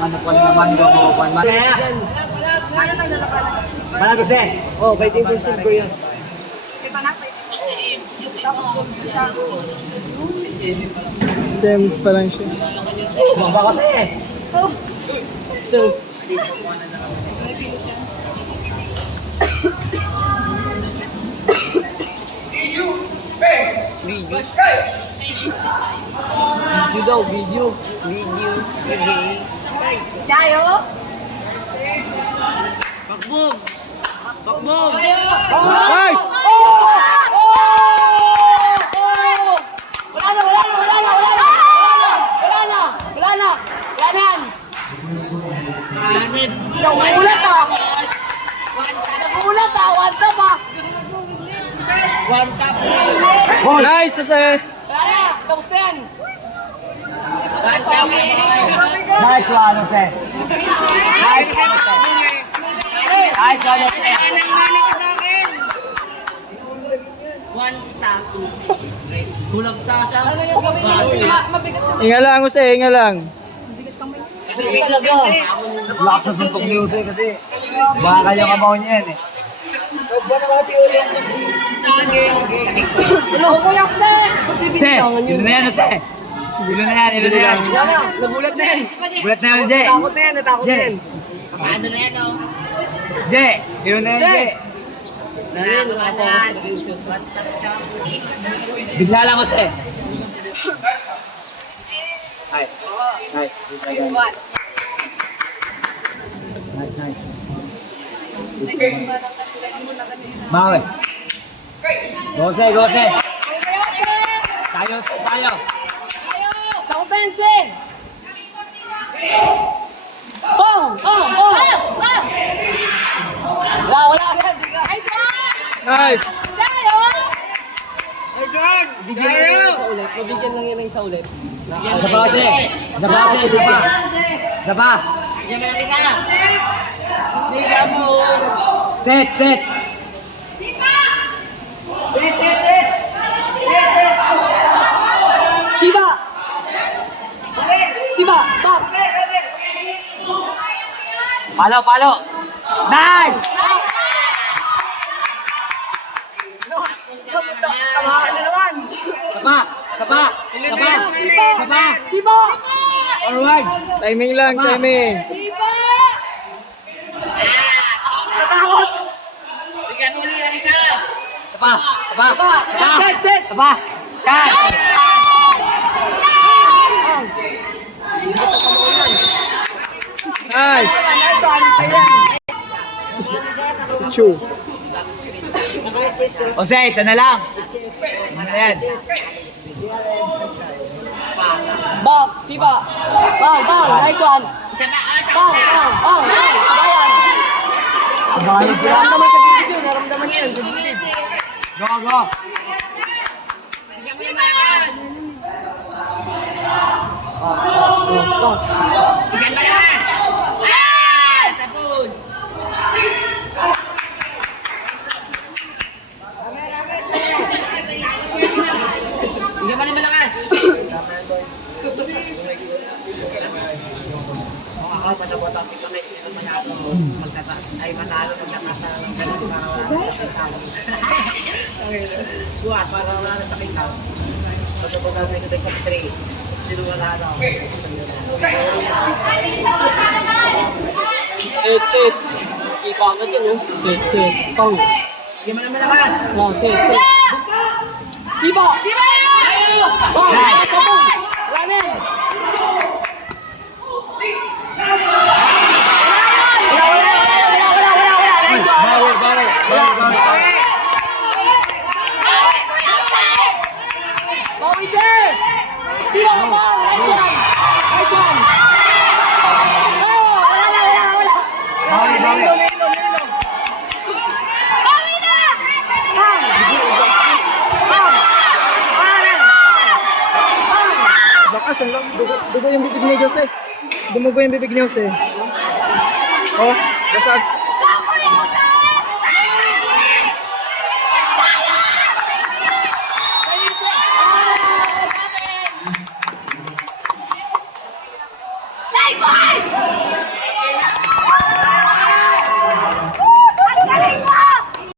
Ano pa naman ko mo pa man. Ano nang lalakaran? Para ko se. Oh, by team silver 'yun. Kita na pa. Tapos gold siya. Semis pa lang siya. Bumaba kasi eh. Oh. So, May pilo dyan. video. Video daw, video. Video. Jayo! Bakbog. Bakbog. Nice! Nagulat ah! Nagulat ah! One tap ah! Nice, Jose! Wala na! Tapos na yan! Nice one, Jose. Nice one, Jose. Nice one, Jose. Kulang ta sa. Ano yung mabigat yung Inga lang, Jose, inga lang. Lakas ng suntok ni Jose kasi bakal yung kabaw niya yan eh. Hello, Kuya Jose! Jose, yun na yan, Jose. Yun na yan, yun na yan. Nabulat na yan! Bulat na yan, Jose. Natakot na yan, natakot na yan! Ano na yan, oh. Jose, yun na yan, Jose. Bigla lang, Jose. Nice. Nice. Nice, nice. Mawe. Gose, gose. Tayo, tayo. Takot na yan, Sen! Bong! Bong! Bong! Wala agad! Nice one! Nice! Jayo! Mabigyan lang yan ng isa ulit. Isa pa kasi. Isa pa kasi, isa pa. Isa pa. Set, set. Siba! Siba! Back! Palo, palo. Nice! Tamahan na naman! Isa pa, isa pa. Isa pa. Isa pa. Siba! Forward. Timing lang, timing. Siba! Natakot! Isa pa, isa pa. Isa pa. Set! Set! Isa pa. Yan. Nice! Nice one! Si Chu. Jose, isa na lang. Ano na yan? Back! Siba! Bang! Bang! Nice one! Bang! Bang! Bang! Siba yan! Kabayan sila. Naramdaman sa gilid yun! Naramdaman yan! Sa gilid! Go, go. Hindi man malakas. Makakapanabat ang pipalay sila manalo. Magtataas ay manalo magtataas ng ganito para wala sa kitang. Buwan para wala na sa kitang. Pagkabot namin ito sa 3. Sino wala na. Set! Set! Sipa ka dyan oh! Set! Set! Bang! Hindi man malakas. Oh, set! Set! Siba! Siba! Bang! Sabong! Wala na yan! Bawal, bawal. Bawal, bawal. Bawi sir! Siba ka bang! Nice one! Nice one! Oh! Wala na! Wala! Wala! Bawal, bawal. Bawi na! Bang! Bang! Bakas, ang lang. Dugo yung bibig ni Jose. Dumugo yung bibig ni Jose. Oh, basag. Nice fight!